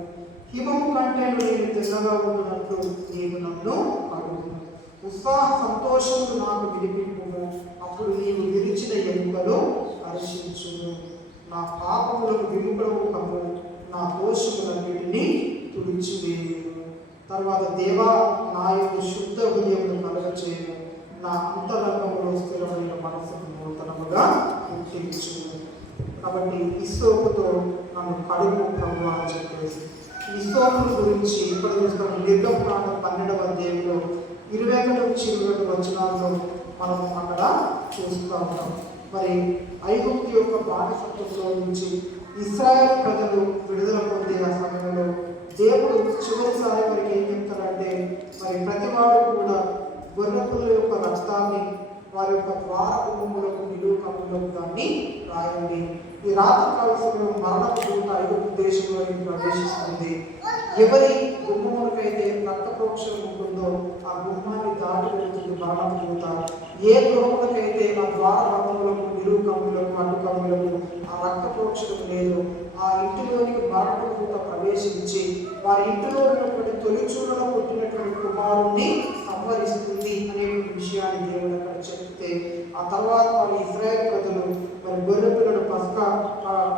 హిమము కంటే నేను తెల్లగా ఉన్నట్లు నీవు నన్ను కడుగును, ఉత్సాహ సంతోషములు నాకు వినిపింపుము. అప్పుడు నీవు విరిచిన ఎముకలు హర్షించును. నా పాపములకు విముఖము కమ్ము, నా దోషములన్నిటినీ తుడిచివేయును. తర్వాత దేవా నా యొక్క శుద్ధ హృదయమును కలుగచేయును, నా అంతరంగములో స్థిరమైన మనసును నూతనముగా పుట్టించును. కాబట్టి హిస్సోపుతో నన్ను కడుగు ప్రభువా అని చెప్పేసి హిస్సోపు గురించి ఇప్పుడు చూస్తాం. నిర్గమకాండం 12వ అధ్యాయంలో 21-22 వచనాల్లో మనం అక్కడ చూస్తూ ఉంటాం. మరి ఐగుప్తు యొక్క బానిసత్వంలో నుంచి ఇశ్రాయేలు ప్రజలు విడుదల పొందే ఆ సమయంలో దేవుడు చివరిసారి వారికి ఏం చెప్తారంటే, మరి ప్రతి వాడు కూడా గొర్రెపిల్ల యొక్క రక్తాన్ని వారి యొక్క ద్వారగుమ్మములకు నిలువు కమ్ములకు దాన్ని రాయండి. ఈ రాత్రి కాల సమయంలో మరణపు దూత ఐగుప్తు దేశంలోకి ప్రవేశిస్తుంది. ఎవరి గుమ్మములకైతే రక్త ప్రోక్షణం ఉంటుందో ఆ గుమ్మాన్ని దాటి వెళుతుంది మరణపు దూత. ఏ గృహములకైతే ఆ ద్వారములకు నిలువు కమ్ములకు అడ్డు కమ్ములకు ఆ రక్త ప్రోక్షణం లేదు, ఆ ఇంటిలోనికి మరణపు దూత ప్రవేశించి వారి ఇంటిలో ఉన్నటువంటి తొలిచూడలో పుట్టినటువంటి కుమారుణ్ణి సంహరిస్తుంది అనే విషయాన్ని దేవుడు అక్కడ చెప్తే, ఆ తర్వాత వారి ఇశ్రాయేలు ప్రజలు మరి గొర్రె పిల్లలు పస్కా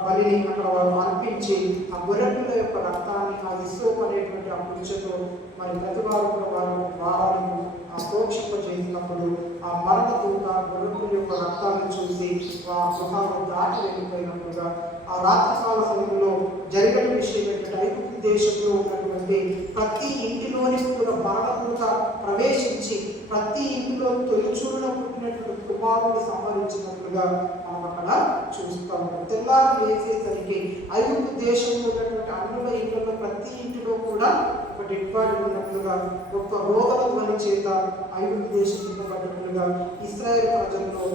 బలిని అక్కడ వారు అర్పించి ఆ గొర్రె పిల్ల యొక్క రక్తాన్ని ఆ హిస్సోపు అనేటువంటి ఆ పురుషతో మరి ప్రతి వారు కూడా వారి ద్వారాలను ఆ ప్రోక్షింపజేసినప్పుడు ఆ మరణ దూత గొర్రె పిల్ల యొక్క రక్తాన్ని చూసి ఆ గృహాలను దాటి వెళ్ళిపోయినట్టుగా ఆ రాత్రికాల సమయంలో జరిగిన విషయం ఏంటంటే, ఐగుప్తు దేశంలో ఉన్నటువంటి ప్రతి ఇంటిలోని కూడా మరణదూత ప్రవేశించి ప్రతి ఇంటిలో తొలిచూరులో పుట్టినటువంటి కుమారుని సంహరించినట్లుగా మనం అక్కడ చూస్తూ ఉంటాం. తెల్లారి వేసేసరికి ఐగుప్తు దేశంలో ఉన్నటువంటి అన్నుల ఇంట్లో ప్రతి ఇంటిలో కూడా ఒక డెడ్ బాడీ ఉన్నట్లుగా, గొప్ప రోగల ధ్వని చేత ఐగుప్తు దేశం తిప్పబడినట్లుగా ఇశ్రాయేలు ప్రజల్లో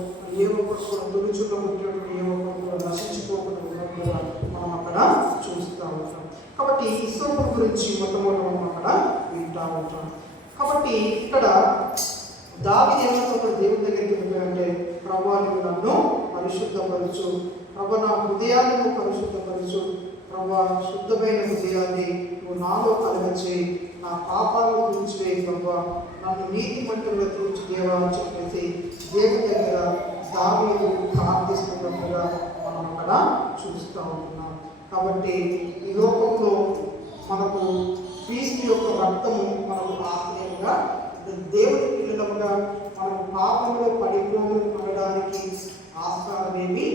ఏ ఒక్కరు కూడా తొలిచూరులో పుట్టినటువంటి ఏ ఒక్కరు కూడా నశించిపోకుండా ఉన్నట్లుగా మనం అక్కడ చూస్తూ ఉంటాం. కాబట్టి హిస్సోపు గురించి మొట్టమొదటి మనం అక్కడ వింటూ ఉంటాం. కాబట్టి ఇక్కడ దావీదు ఏమంటున్నాడు దేవుని దగ్గరికి వెళ్ళాలంటే, ప్రభువా నువ్వు నన్ను పరిశుద్ధపరచు, ప్రభువా నా హృదయాన్ని నువ్వు పరిశుద్ధపరచు, ప్రభువా శుద్ధమైన హృదయాన్ని నువ్వు నాలో కలగచేయి, నా పాపాలను తుడిచివేయి ప్రభువా, నన్ను నీతి మంటల్లో తుడిచి దేవా అని చెప్పేసి దేవుని దగ్గర దావీదు ప్రార్థిస్తున్నట్టుగా మనం అక్కడ చూస్తూ ఉంటున్నాం. కాబట్టి ఈ లోకంలో మనకు క్రీస్తు యొక్క రక్తము మనకు ఆశ్రయంగా, దేవుని పిల్లలుగా మనకు పాపంలో పడిపోము అనడానికి ఆస్కారమేమీ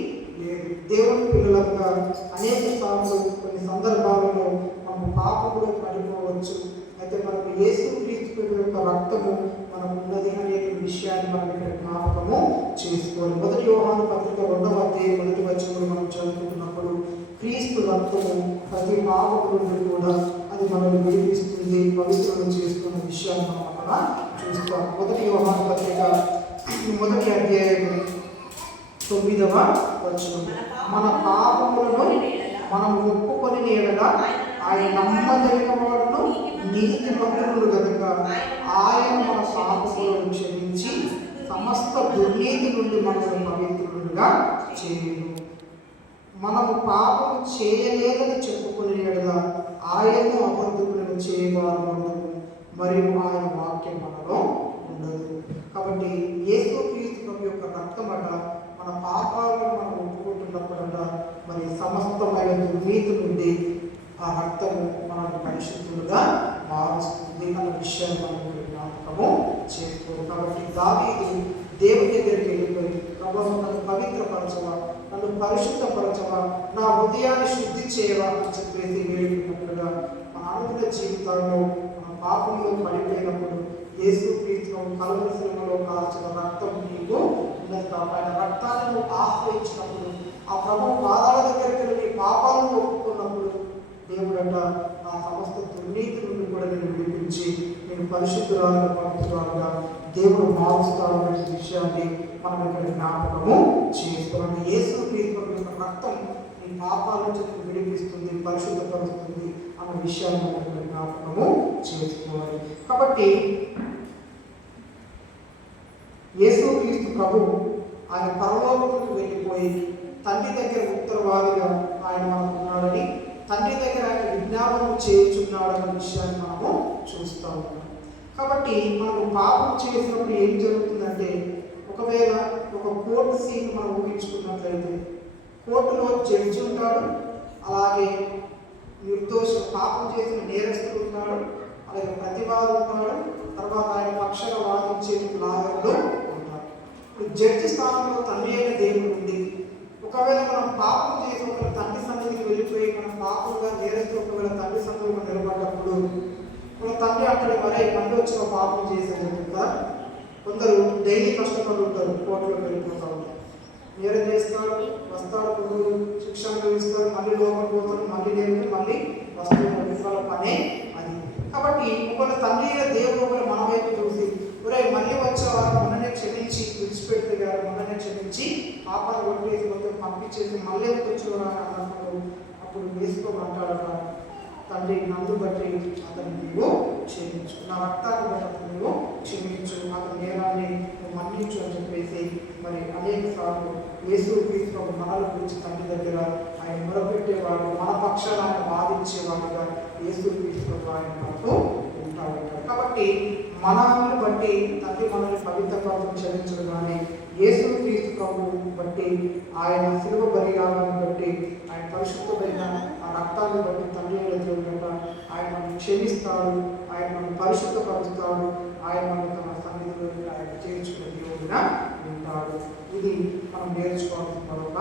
లేదు. దేవుని పిల్లలుగా అనేక సార్లు కొన్ని సందర్భాలలో మనము పాపంలో పడిపోవచ్చు. అయితే మనకు యేసు క్రీస్తు యొక్క రక్తము మనకు ఉన్నది అనే విషయాన్ని మనం ఇక్కడ జ్ఞాపకము చేసుకోవాలి. 1 యోహాను పత్రిక 2వ అధ్యాయం 1వ వచనంలో మనం చదువుతున్నప్పుడు క్రీస్తు రక్తము ప్రతి పాపము నుండి కూడా అది మనల్ని విడిపిస్తుంది, పవిత్రులను చేస్తున్న విషయాన్ని మనం అక్కడ చూస్తాం. 1 యోహాను పత్రిక 1వ అధ్యాయం 9వ వచనం, మన పాపములను మనం ఒప్పుకొని ఎడల ఆయన నమ్మదగిన వాడును నీతిమంతుడు కనుక ఆయన మన పాపములను క్షమించి సమస్త దుర్నీతి నుండి మనల్ని పవిత్రులుగా చేయను. మనము పాపము చేయలేదని చెప్పుకునే ఎడల ఆయన్ను అబద్ధులను చేయవారు ఉండదు, మరియు ఆయన వాక్యం మనలో ఉండదు. కాబట్టి యేసు క్రీస్తు యొక్క రక్తమట మన పాపాలను మనం ఒప్పుకుంటున్నప్పుడట మరి సమస్తమైన దుర్నీతి నుండి ఆ రక్తము మనల్ని పరిశుద్ధులుగా మారుస్తుంది అన్న విషయాన్ని మనం జ్ఞాపకము చేసుకోవాలి. కాబట్టి దావీదు దేవుని దగ్గరికి వెళ్ళిపోయి, ప్రభువా నన్ను పవిత్రపరచవా, నన్ను పరిశుద్ధపరచవా, నా హృదయాన్ని శుద్ధి చేయవా అని చెప్పేసి వేడుకున్నట్లుగా మన అనుదిన జీవితాల్లో మన పాపంలో పడిపోయినప్పుడు యేసు క్రీస్తు కలువరి శిలువలో కాల్చిన రక్తం నీకు ఉన్నది కాబట్టి ఆయన రక్తాన్ని నువ్వు ఆశ్రయించినప్పుడు, ఆ ప్రభువు పాదాల దగ్గరికి వెళ్ళి పాపాలను ఒప్పుకున్నప్పుడు దేవుడంట ఆ సమస్త దుర్నీతి నుండి కూడా నేను విడిపించి నేను పరిశుద్ధురాలుగా పవిత్రురాలుగా దేవుడు మారుస్తాడనే విషయాన్ని మనం ఇక్కడ జ్ఞాపకము చేసుకోవాలి. యేసు క్రీస్తు యొక్క రక్తం నీ పాపాల నుంచి విడిపిస్తుంది, పరిశుద్ధపరుస్తుంది అన్న విషయాన్ని మనం ఇక్కడ జ్ఞాపకము చేసుకోవాలి. కాబట్టి యేసు క్రీస్తు ప్రభు ఆయన పరలోకంలోకి వెళ్ళిపోయి తండ్రి దగ్గర ఉత్తరవాదిగా ఆయన మనకు ఉన్నాడని, తండ్రి దగ్గర ఆయన విజ్ఞాపనం చేయుచున్నాడన్న విషయాన్ని మనము చూస్తూ ఉన్నాం. కాబట్టి మనం పాపం చేసినప్పుడు ఏం జరుగుతుందంటే, ఒకవేళ ఒక కోర్టు సీన్ మనం ఊహించుకున్నట్లయితే, కోర్టులో జడ్జి ఉంటాడు, అలాగే నిర్దోష పాపం చేసిన నేరస్తుడు ఉన్నాడు, అలాగే ప్రతివాదు ఉన్నాడు, తర్వాత ఆయన పక్షాన వాదించే లాయర్లు ఉంటారు. ఇప్పుడు జడ్జి స్థానంలో తండ్రి అయిన దేవుడు ఉంది. ఒకవేళ మనం పాపం చేసి ఒకవేళ తండ్రి సన్నిధికి వెళ్ళిపోయి మనం పాపంగా నేరస్తూ ఒకవేళ తండ్రి సన్నిధిలో నిలబడ్డప్పుడు మన తండ్రి అంటాడు, మరే మళ్ళీ వచ్చిన పాపం చేసేది కదా. కొందరు డైలీ కష్టపడి ఉంటారు, కోర్టులోకి వెళ్ళిపోతూ ఉంటారు, నేరం చేస్తాడు, వస్తాడు, కొందరు శిక్ష అనుభవిస్తారు, మళ్ళీ లోపల పోతాడు, మళ్ళీ నేర్పి మళ్ళీ వస్తువులు వాళ్ళ పనే అది. కాబట్టి ఒకవేళ తండ్రి అయిన దేవుడు ఒకవేళ మన వైపు చూసి, ఒరే మళ్ళీ వచ్చేవారు మొన్ననే క్షమించి విడిచిపెడితే గారు మొన్ననే క్షమించి పాపాన్ని కొట్టేసి మొత్తం పంపించేసి మళ్ళీ వచ్చేవారు అన్నప్పుడు అప్పుడు వేసుకోమంటాడట, తండ్రి నన్ను బట్టి అతను నీవు క్షమించు, నా రక్తాన్ని బట్టి అతను నీవు క్షమించు, అతని నేరాన్ని మన్నించు అని చెప్పేసి మరి అనేక సార్లు యేసు క్రీస్తు మనల గురించి తండ్రి దగ్గర ఆయన మొరపెట్టేవాడు, మన పక్షాన ఆయన వాదించేవాడుగా యేసు క్రీస్తు ఆయన మనకు ఉంటాడు. కాబట్టి మనల్ని బట్టి తండ్రి మనల్ని పవిత్రపరచడం క్షమించడం కానీ, యేసు క్రీస్తు ప్రభువుని బట్టి ఆయన శిలువ బలియాగాన్ని బట్టి ఆయన పరిశుద్ధమైన ఆ రక్తాన్ని బట్టి తండ్రి అయిన దేవుడు ఆయన మనల్ని క్షమిస్తాడు, ఆయన మనల్ని పరిశుద్ధపరుస్తాడు, ఆయన మనల్ని తన సన్నిధిలో ఆయన చేర్చుకునే దేవుడిగా ఉంటాడు. ఇది మనం నేర్చుకోవాల్సిన మరొక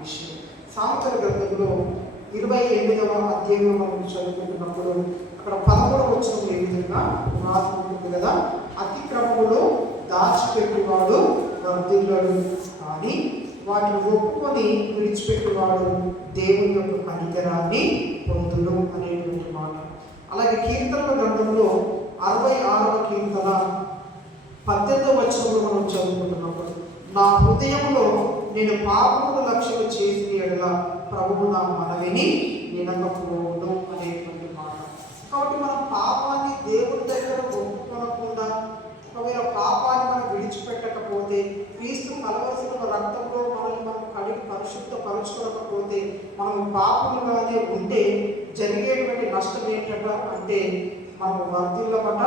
విషయం. సామెతల గ్రంథంలో 28వ అధ్యాయంలో మనం చదువుకుంటున్నప్పుడు అక్కడ 11వ వచనం ఏ విధంగా రాసి ఉంటుంది కదా, అతిక్రమములో దాచిపెట్టువాడు వర్ధిల్లుడు, కానీ వాటిని ఒప్పుకొని విడిచిపెట్టువాడు దేవుని యొక్క కనికరాన్ని పొందును అనేటువంటి మాట. అలాగే కీర్తనల గ్రంథంలో 66వ కీర్తన 18వ వచనంలో మనం చదువుకుంటున్నప్పుడు, నా హృదయంలో నేను పాపమును లక్ష్యం చేసిన ఎడల ప్రభువు నా మనవిని వినకపోవును అనేటువంటి మాట. కాబట్టి మనం పాపాన్ని దేవుడి దగ్గర ఒప్పుకొనకుండా, ఒకవేళ పాపాన్ని మనం విడిచిపెట్టకపోతే, క్రీస్తు కలవలసిన రక్తంలో మనల్ని మనం కడిగి పరిశుద్ధపరచుకోకపోతే, మనం పాపముగానే ఉంటే జరిగేటువంటి నష్టం ఏంటంట అంటే మనం వర్ధిల్లబట,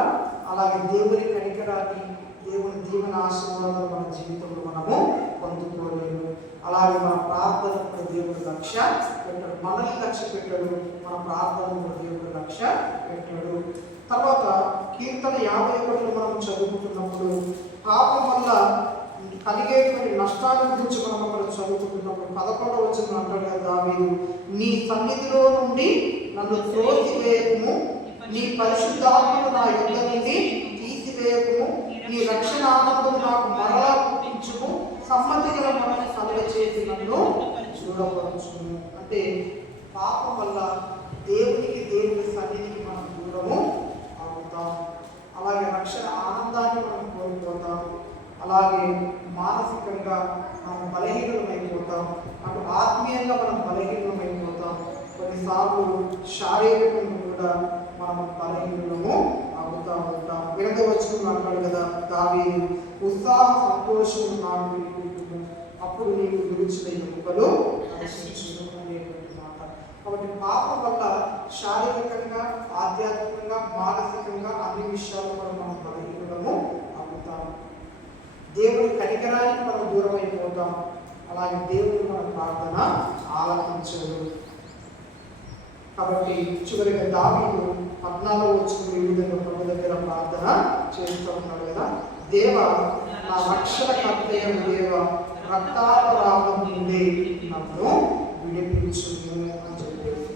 అలాగే దేవుని కనికరాన్ని దేవుని దీవెన ఆశీర్వాదాలు మన జీవితంలో మనము పొందుకోలేము. అలాగే మన ప్రార్థన దేవుడు లక్ష్య పెట్టాడు, మనల్ని లక్ష్య పెట్టాడు, మన ప్రార్థన దేవుడు లక్ష్య పెట్టాడు. తర్వాత కీర్తన 51 మనం చదువుకుంటున్నప్పుడు పాపం వల్ల కలిగేటువంటి నష్టాల గురించి మనం అక్కడ చదువుకుంటున్నప్పుడు 11వ వచనం అంటాడు కదా దావీదు, నీ సన్నిధిలో నుండి నన్ను త్రోసివేయకుము, నీ పరిశుద్ధాత్మను నా యుద్ధ నుండి తీసివేయకుము, నీ రక్షణ ఆనందము నాకు మరలా పుట్టించుము, సమ్మతి గల మనల్ని కలుగ చేసి నన్ను చూడపరచుము. అంటే పాపం వల్ల దేవుని సన్నిధికి మనం దూరము అవుతాం, అలాగే రక్షణ ఆనందాన్ని మనం కోల్పోతాం, అలాగే మానసికంగా మనం బలహీనమైపోతాం, అటు ఆత్మీయంగా మనం బలహీనమైపోతాం, కొన్నిసార్లు శారీరకంగా కూడా మనం బలహీనము అవుతా ఉంటాం. 8వ వచనం అంటాడు కదా దావీదు, ఉత్సాహ సంతోషము నాకు వినిపించుము, అప్పుడు నీకు విరుచిన ఎముకలు దర్శించును అనేటువంటి మాట. కాబట్టి పాపం వల్ల శారీరకంగా, ఆధ్యాత్మికంగా, మానసికంగా అన్ని విషయాలు కూడా మనం బలహీనము అవుతాం, దేవుని కనికరానికి మనం దూరం అయిపోతాం, అలాగే దేవుడు మన ప్రార్థన ఆలకించడు. కాబట్టి చివరిగా దావీదు 14వ వచనం ఈ విధంగా ప్రభు దగ్గర ప్రార్థన చేస్తూ ఉన్నాడు కదా, దేవ నా రక్షణకర్తయైన దేవ రక్తాపరాధం నుండి నన్ను విడిపించుము అని చెప్పేసి,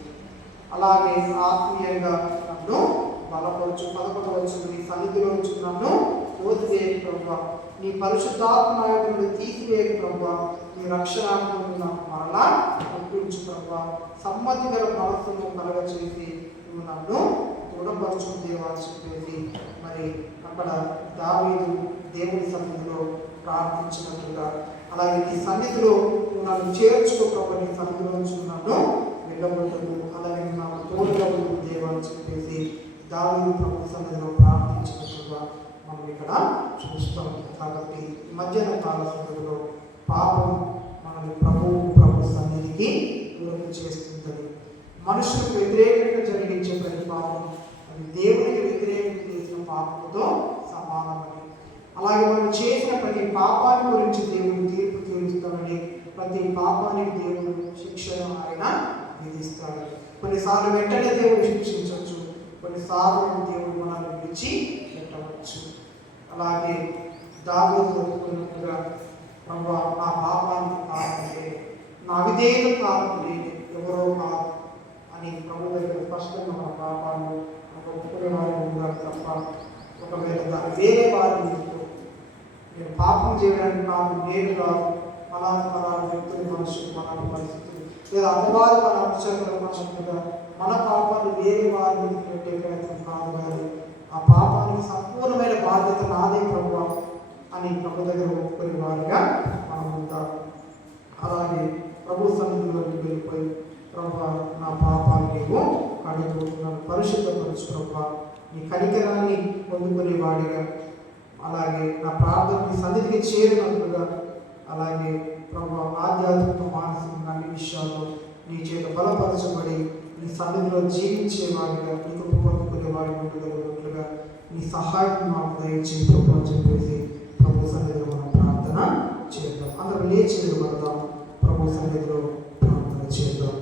అలాగే ఆత్మీయంగా నన్ను బలపరచు. 11వ వచనం, నీ సన్నిధిలో నుంచి నన్ను తోసివేయకు ప్రభువా, నీ పరిశుద్ధాత్మను తీసివేయకు ప్రభువా, నీ రక్షణాత్మను నాకు మరలా పంపించు ప్రభువా, సమ్మతి గల మనస్సును కలగ చేసి నువ్వు నన్ను దృఢపరచు దేవా అని చెప్పేసి మరి అక్కడ దావీదు దేవుని సన్నిధిలో ప్రార్థించినట్లుగా, అలాగే నీ సన్నిధిలో నువ్వు నన్ను చేర్చుకో ప్రభు, నీ సన్నిధిలో నుంచి నన్ను వెళ్ళబోతుంది, అలాగే నాకు తోడుగా ఉంటుంది దేవా అని చెప్పేసి దావీదు ప్రభు సన్నిధిలో ప్రార్థించినట్లుగా మనం ఇక్కడ చూస్తాం. కాబట్టి మధ్యాహ్న కాల సమయంలో పాపం మనల్ని ప్రభు సన్నిధికి దూరం చేస్తుంటుంది. మనుషులకు వ్యతిరేకంగా జరిగించే ప్రతి పాపం అది దేవునికి వ్యతిరేకంగా చేసిన పాపంతో సమానమని. అలాగే మనం చేసిన ప్రతి పాపాన్ని గురించి దేవుడు తీర్పు తీరుస్తాడని, ప్రతి పాపానికి దేవుడు శిక్షను ఆయన విధిస్తాడు. కొన్నిసార్లు వెంటనే దేవుడు శిక్షించవచ్చు, కొన్నిసార్లు దేవుడు మనల్ని విడిచి పెట్టవచ్చు. అలాగే దావీదు చెప్పుకున్నట్టుగా, ప్రభువా నా పాపానికి కారణమే, నా అవిధేయత కారణమే, ఎవరో కాదు అని ప్రభు దగ్గర స్పష్టంగా మన పాపాలను ఒప్పుకునే వారి ఉండాలి తప్ప, ఒకవేళ దాన్ని వేరే వారి నేను పాపం చేయడానికి కాదు, నేను కాదు, ఫలానా వ్యక్తులు, మనుషులు, మన పరిస్థితులు లేదా అపవాది మన అంశాల పక్షంగా మన పాపాన్ని వేరే వారి మీద పెట్టే ప్రయత్నం కాదు, కానీ ఆ పాపానికి సంపూర్ణమైన బాధ్యత నాదే ప్రభువా అని ప్రభు దగ్గర ఒప్పుకునే వారిగా మనం ఉంటాం. అలాగే ప్రభు సన్నిధిలోకి వెళ్ళిపోయి, ప్రభువా నా పాపాలు నీవు కడుగుతున్నాను, పరిశుద్ధపరచు ప్రభువా, నీ కనికరాన్ని పొందుకునే వాడిగా, అలాగే నా ప్రార్థన సన్నిధికి చేరినట్లుగా, అలాగే ప్రభువా ఆధ్యాత్మిక మానసిక అన్ని విషయాల్లో నీ చేత బలపరచబడి నీ సన్నిధిలో జీవించేవాడిగా, నీకు పొందుకునేవాడి ఉండగలిగినట్లుగా నీ సహాయం మాకు దయచేసి ప్రభు అని చెప్పేసి ప్రభు సన్నిధిలో మనం ప్రార్థన చేద్దాం. అందరం లేచి నిలబడదాం, ప్రభు సన్నిధిలో ప్రార్థన చేద్దాం.